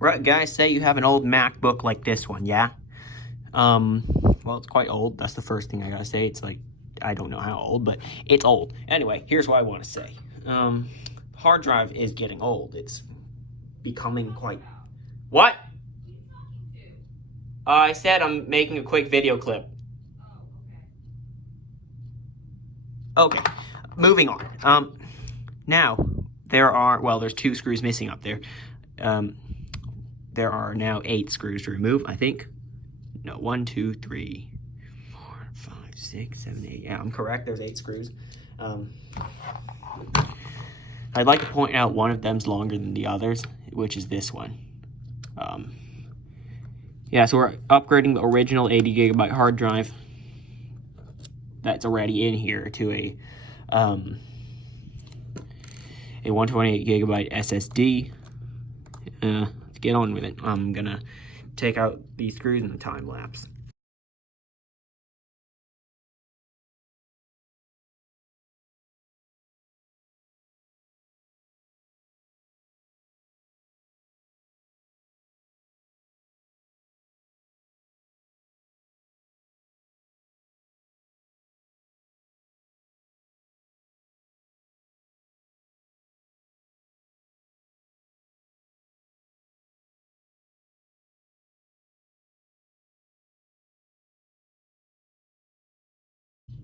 Right, guys, say you have an old MacBook like this one, yeah? Well, it's quite old. That's the first thing I gotta say. It's like, I don't know how old, but it's old. Anyway, here's what I want to say. Hard drive is getting old. It's becoming quite... What? I said I'm making a quick video clip. Okay, moving on. Now, there's 2 screws missing up there. There are now 8 screws to remove, I think. No, 1, 2, 3, 4, 5, 6, 7, 8. Yeah, I'm correct. There's 8 screws. I'd like to point out one of them's longer than the others, which is this one. Yeah, so we're upgrading the original 80 gigabyte hard drive that's already in here to a 128 gigabyte SSD. Let's get on with it. I'm gonna take out these screws in the time lapse.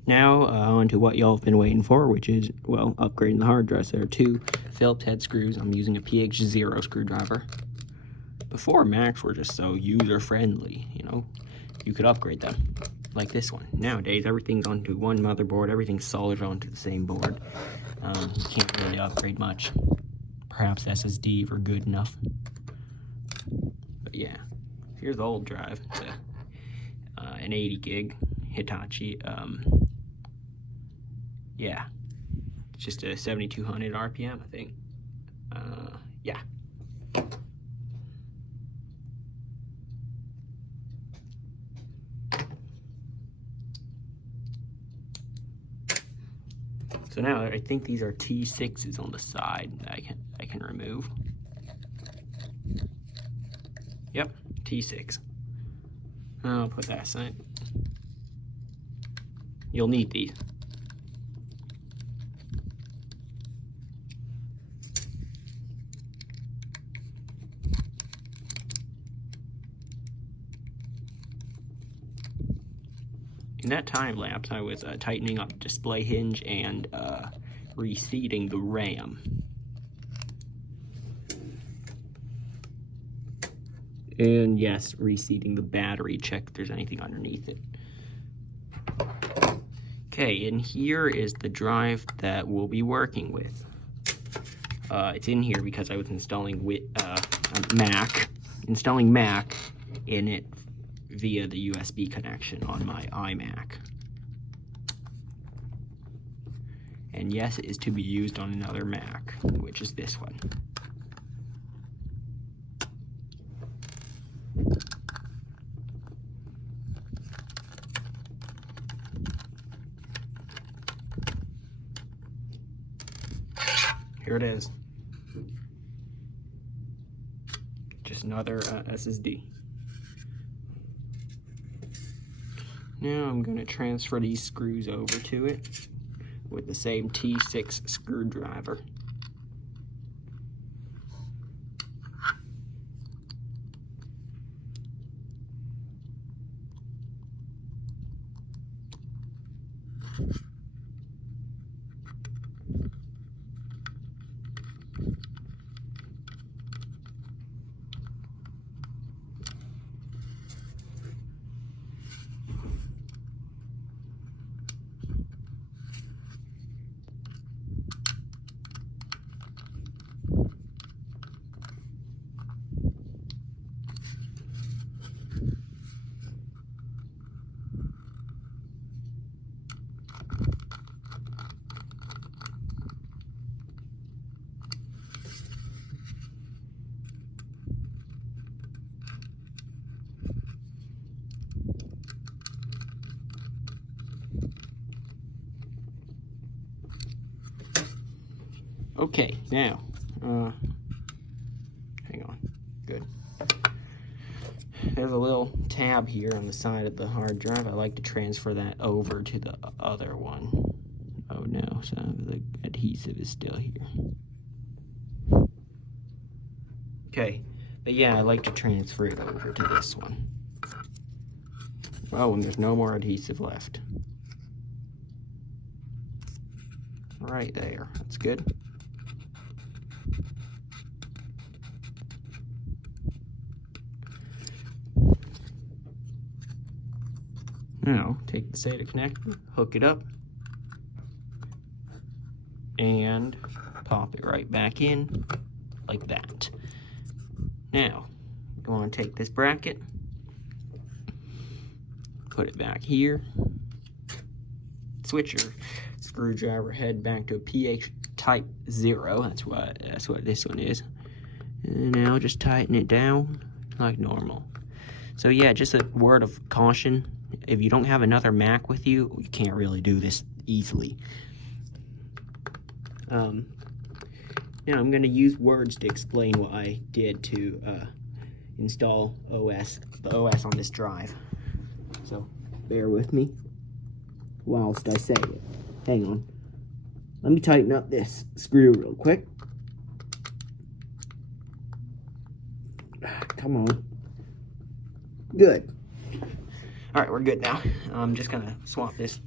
Now, on to what y'all have been waiting for, which is, well, upgrading the hard drive. There are 2 Phillips head screws. I'm using a PH0 screwdriver. Before, Macs were just so user-friendly, you know? You could upgrade them, like this one. Nowadays, everything's onto one motherboard. Everything's soldered onto the same board. You can't really upgrade much. Perhaps SSD for good enough. But yeah, here's the old drive. It's an 80 gig Hitachi. Yeah, it's just a 7200 RPM, I think. Yeah. So now I think these are T6s on the side that I can remove. Yep, T6. I'll put that aside. You'll need these. In that time lapse, I was tightening up the display hinge and reseating the RAM. And yes, reseating the battery, check if there's anything underneath it. Okay, and here is the drive that we'll be working with. It's in here because I was installing Mac in it via the USB connection on my iMac. And yes, it is to be used on another Mac, which is this one. Here it is. Just another SSD. Now I'm going to transfer these screws over to it with the same T6 screwdriver. Okay, now, hang on, good. there's a little tab here on the side of the hard drive. I like to transfer that over to the other one. Oh no, some of the adhesive is still here. Okay, but yeah, I like to transfer it over to this one. Oh, and there's no more adhesive left. Right there, that's good. Now, take the SATA connector, hook it up, and pop it right back in, like that. Now, you want to take this bracket, put it back here, switch your screwdriver head back to a pH type 0, that's what this one is, and now just tighten it down like normal. So yeah, just a word of caution, if you don't have another Mac with you, you can't really do this easily. Now I'm going to use words to explain what I did to install the OS on this drive. So bear with me whilst I say it. Hang on. Let me tighten up this screw real quick. Come on. Good. Alright, we're good now. I'm just going to swap this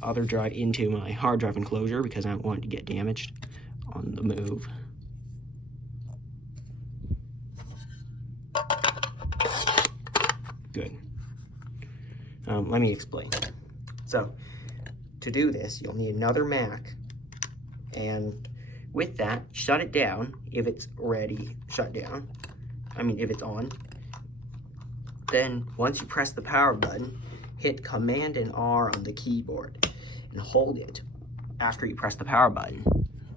other drive into my hard drive enclosure because I don't want it to get damaged on the move. Good. Let me explain. So, to do this, you'll need another Mac, and with that, shut it down if it's ready, if it's on. Then, once you press the power button, hit Command and R on the keyboard and hold it after you press the power button,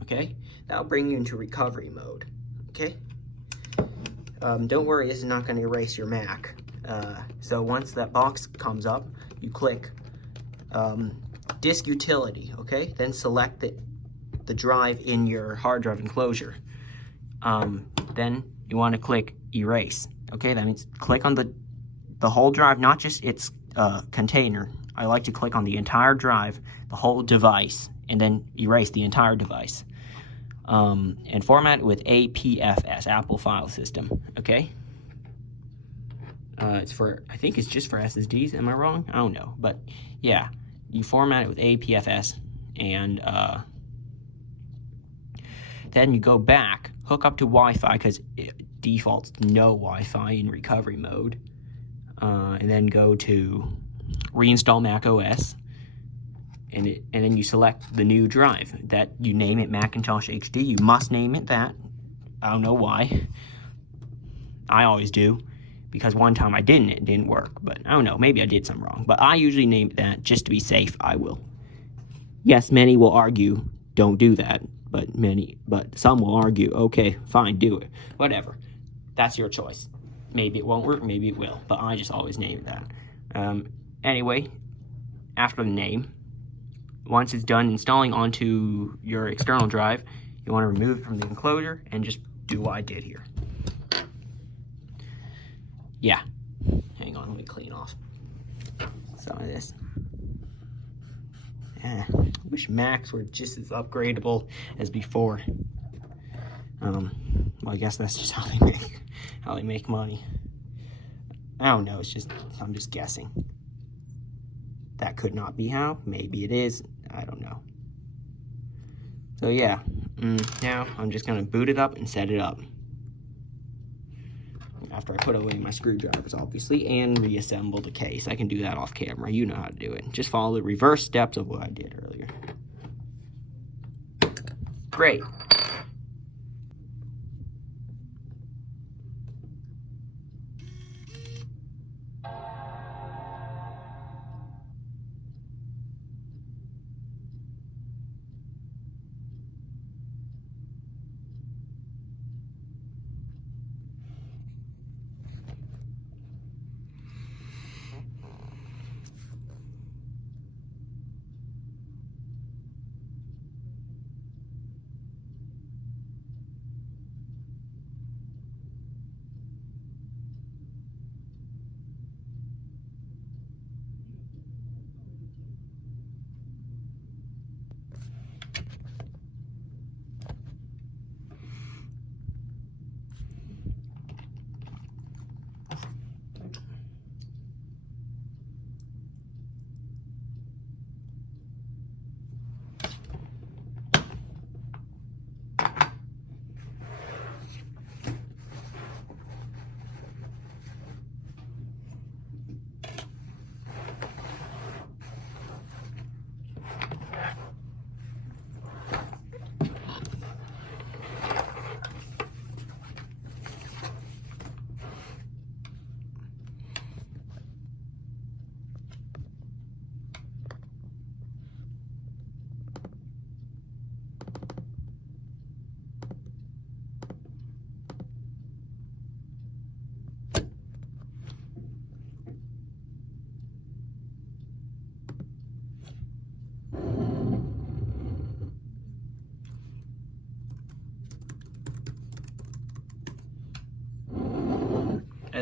okay? That'll bring you into recovery mode, okay? Don't worry, this is not going to erase your Mac. So once that box comes up, you click Disk Utility, okay? Then select the drive in your hard drive enclosure. Then you want to click Erase, okay? That means click on the whole drive, not just its container. I like to click on the entire drive, the whole device, and then erase the entire device. And format it with APFS, Apple File System, okay? I think it's just for SSDs, am I wrong? I don't know, but yeah, you format it with APFS, and then you go back, hook up to Wi-Fi, because it defaults no Wi-Fi in recovery mode, and then go to reinstall Mac OS, and then you select the new drive. That you name it Macintosh HD. You must name it that. I don't know why. I always do, because one time I didn't, it didn't work. But I don't know, maybe I did something wrong. But I usually name it that just to be safe. I will. Yes, many will argue, don't do that. But some will argue, okay, fine, do it. Whatever. That's your choice. Maybe it won't work, maybe it will. But I just always name it that. Anyway, after the name, once it's done installing onto your external drive, you want to remove it from the enclosure and just do what I did here. Yeah. Hang on, let me clean off some of this. I wish Macs were just as upgradable as before. Well, I guess that's just how they make money. I don't know, I'm just guessing. That could not be how. Maybe it is. I don't know. So yeah, now I'm just gonna boot it up and set it up. After I put away my screwdrivers, obviously, and reassemble the case. I can do that off camera. You know how to do it. Just follow the reverse steps of what I did earlier. Great.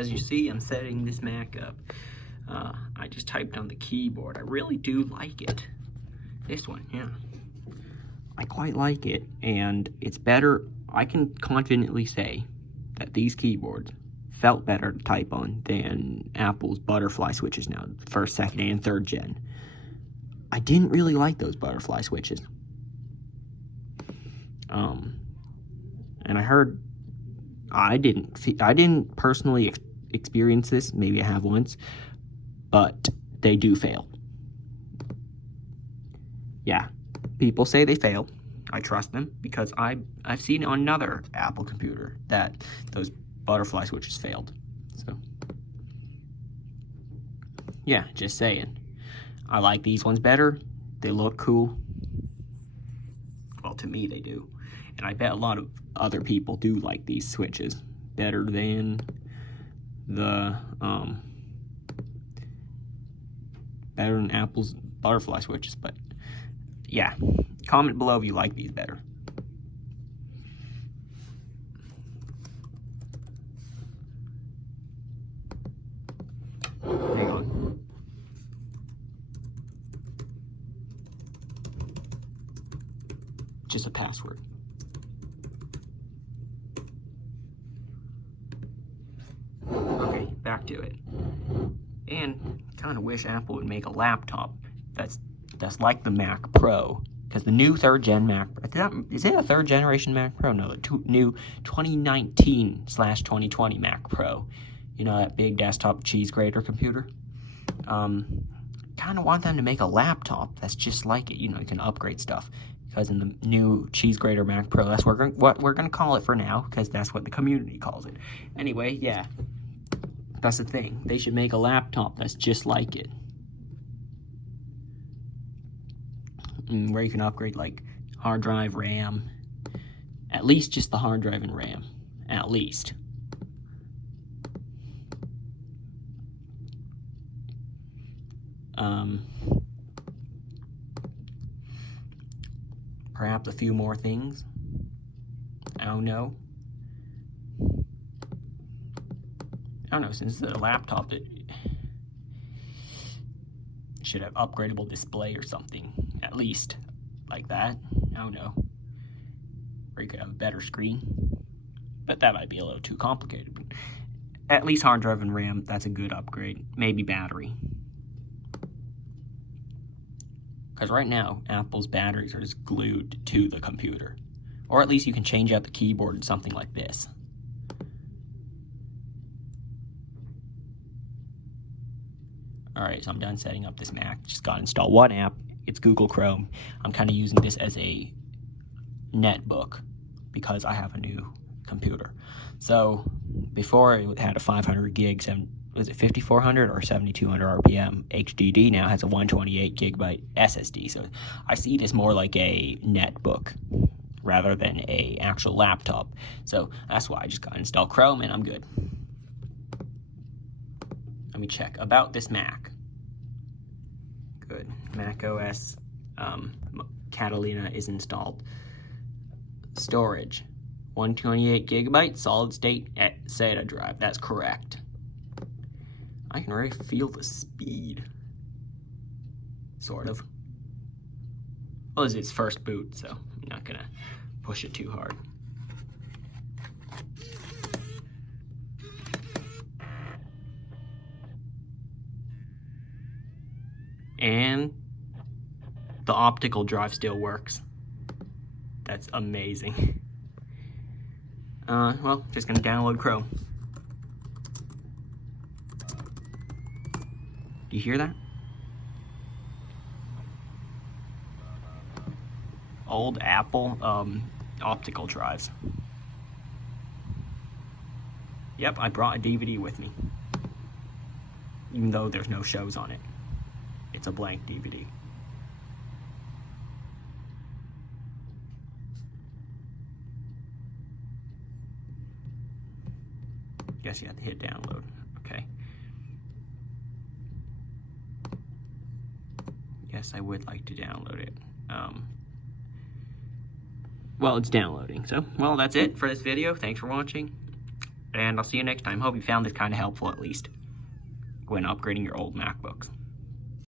as you see, I'm setting this Mac up. I just typed on the keyboard. I really do like it. This one, yeah. I quite like it, and it's better. I can confidently say that these keyboards felt better to type on than Apple's butterfly switches now, first, second, and third gen. I didn't really like those butterfly switches. And I heard, I didn't personally experience this. Maybe I have once, but they do fail. Yeah, people say they fail. I trust them because I've seen on another Apple computer that those butterfly switches failed. So, yeah, just saying. I like these ones better. They look cool. Well, to me they do. And I bet a lot of other people do like these switches better than the better than Apple's butterfly switches. But yeah, comment below if you like these better. Hang on. Just a password. Okay, back to it. And kind of wish Apple would make a laptop that's like the Mac Pro, because the new third gen Mac, is it a third generation Mac Pro? No, the new 2019/2020 Mac Pro. You know, that big desktop cheese grater computer. Kind of want them to make a laptop that's just like it. You know, you can upgrade stuff. Because in the new cheese grater Mac Pro, that's what we're gonna call it for now, because that's what the community calls it. Anyway, yeah, that's the thing. They should make a laptop that's just like it, where you can upgrade like hard drive, RAM, at least just the hard drive and RAM, at least. Perhaps a few more things. I don't know. Since it's a laptop, it should have upgradable display or something. At least like that. I don't know. Or you could have a better screen. But that might be a little too complicated. But at least hard drive and RAM, that's a good upgrade. Maybe battery. Because right now, Apple's batteries are just glued to the computer. Or at least you can change out the keyboard in something like this. Alright, so I'm done setting up this Mac. Just got to install one app. It's Google Chrome. I'm kind of using this as a netbook because I have a new computer. So before it had a 500 gig, was it 5400 or 7200 RPM HDD? Now has a 128 gigabyte SSD. So I see this more like a netbook rather than a actual laptop. So that's why I just got to install Chrome and I'm good. Let me check about this Mac. Good. Mac OS Catalina is installed. Storage 128 gigabyte solid state SATA drive. That's correct. I can already feel the speed. Sort of. Well, it's its first boot, so I'm not gonna push it too hard. And the optical drive still works. That's amazing. Well, just gonna download Chrome. Do you hear that? Old Apple optical drives. Yep, I brought a DVD with me. Even though there's no shows on it. It's a blank DVD. Guess you have to hit download. Okay. Yes, I would like to download it. Well, it's downloading. So, well, that's it for this video. Thanks for watching. And I'll see you next time. Hope you found this kind of helpful at least when upgrading your old MacBooks.